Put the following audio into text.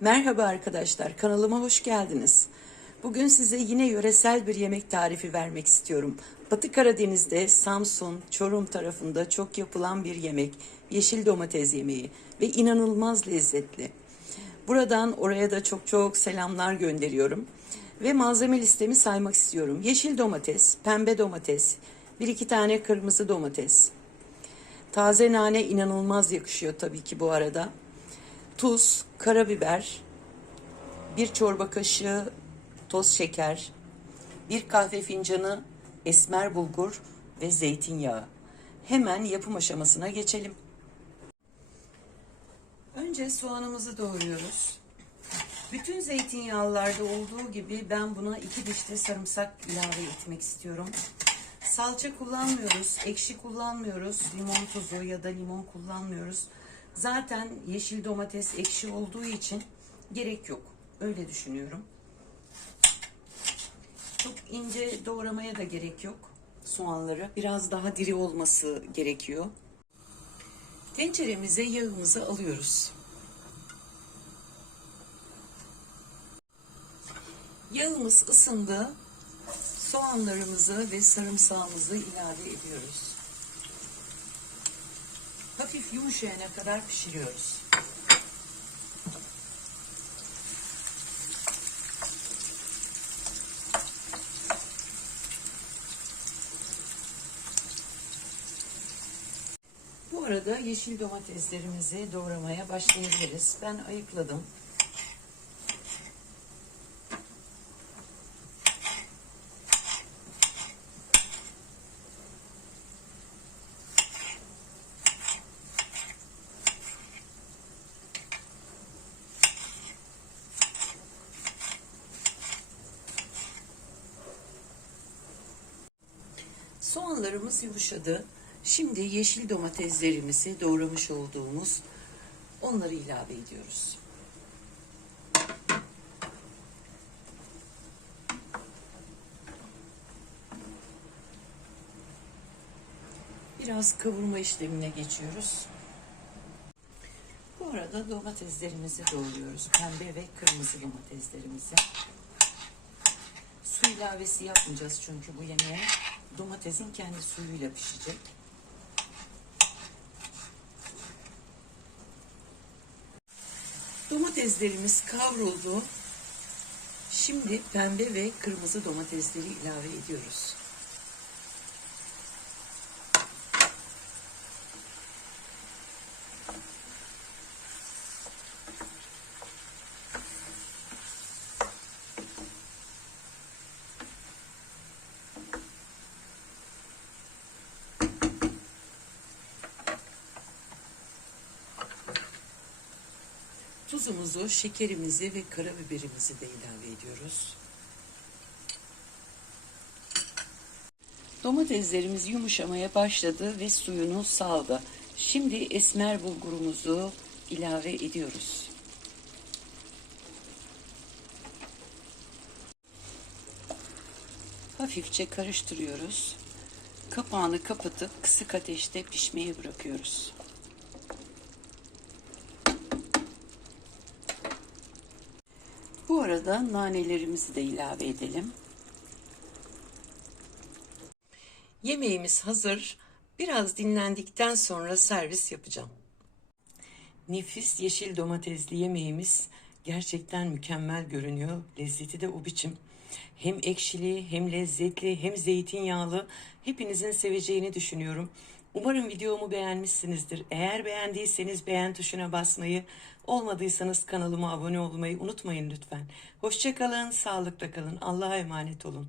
Merhaba arkadaşlar, kanalıma hoş geldiniz. Bugün size yine yöresel bir yemek tarifi vermek istiyorum. Batı Karadeniz'de, Samsun, Çorum tarafında çok yapılan bir yemek. Yeşil domates yemeği ve inanılmaz lezzetli. Buradan oraya da çok çok selamlar gönderiyorum. Ve malzeme listemi saymak istiyorum. Yeşil domates, pembe domates, bir iki tane kırmızı domates. Taze nane inanılmaz yakışıyor tabii ki bu arada tuz, karabiber, bir çorba kaşığı toz şeker, bir kahve fincanı esmer bulgur ve zeytinyağı. Hemen yapım aşamasına geçelim. Önce soğanımızı doğruyoruz. Bütün zeytinyağlılarda olduğu gibi ben buna iki diş de sarımsak ilave etmek istiyorum. Salça kullanmıyoruz, ekşi kullanmıyoruz, limon tuzu ya da limon kullanmıyoruz. Zaten yeşil domates ekşi olduğu için gerek yok. Öyle düşünüyorum. Çok ince doğramaya da gerek yok soğanları. Biraz daha diri olması gerekiyor. Tenceremize yağımızı alıyoruz. Yağımız ısındı. Soğanlarımızı ve sarımsağımızı ilave ediyoruz. Hafif yumuşayana kadar pişiriyoruz. Bu arada yeşil domateslerimizi doğramaya başlayabiliriz. Ben ayıkladım. Soğanlarımız yumuşadı. Şimdi yeşil domateslerimizi doğramış olduğumuz onları ilave ediyoruz. Biraz kavurma işlemine geçiyoruz. Bu arada domateslerimizi doğruyoruz. Pembe ve kırmızı domateslerimizi. Su ilavesi yapmayacağız çünkü bu yemeğe domatesin kendi suyuyla pişecek. Domateslerimiz kavruldu. Şimdi pembe ve kırmızı domatesleri ilave ediyoruz. Tuzumuzu, şekerimizi ve karabiberimizi de ilave ediyoruz. Domateslerimiz yumuşamaya başladı ve suyunu saldı. Şimdi esmer bulgurumuzu ilave ediyoruz. Hafifçe karıştırıyoruz. Kapağını kapatıp kısık ateşte pişmeye bırakıyoruz. Bu arada nanelerimizi de ilave edelim. Yemeğimiz hazır. Biraz dinlendikten sonra servis yapacağım. Nefis yeşil domatesli yemeğimiz gerçekten mükemmel görünüyor. Lezzeti de o biçim. Hem ekşili, hem lezzetli, hem zeytinyağlı. Hepinizin seveceğini düşünüyorum. Umarım videomu beğenmişsinizdir. Eğer beğendiyseniz beğen tuşuna basmayı, olmadıysanız kanalıma abone olmayı unutmayın lütfen. Hoşçakalın, sağlıkla kalın. Allah'a emanet olun.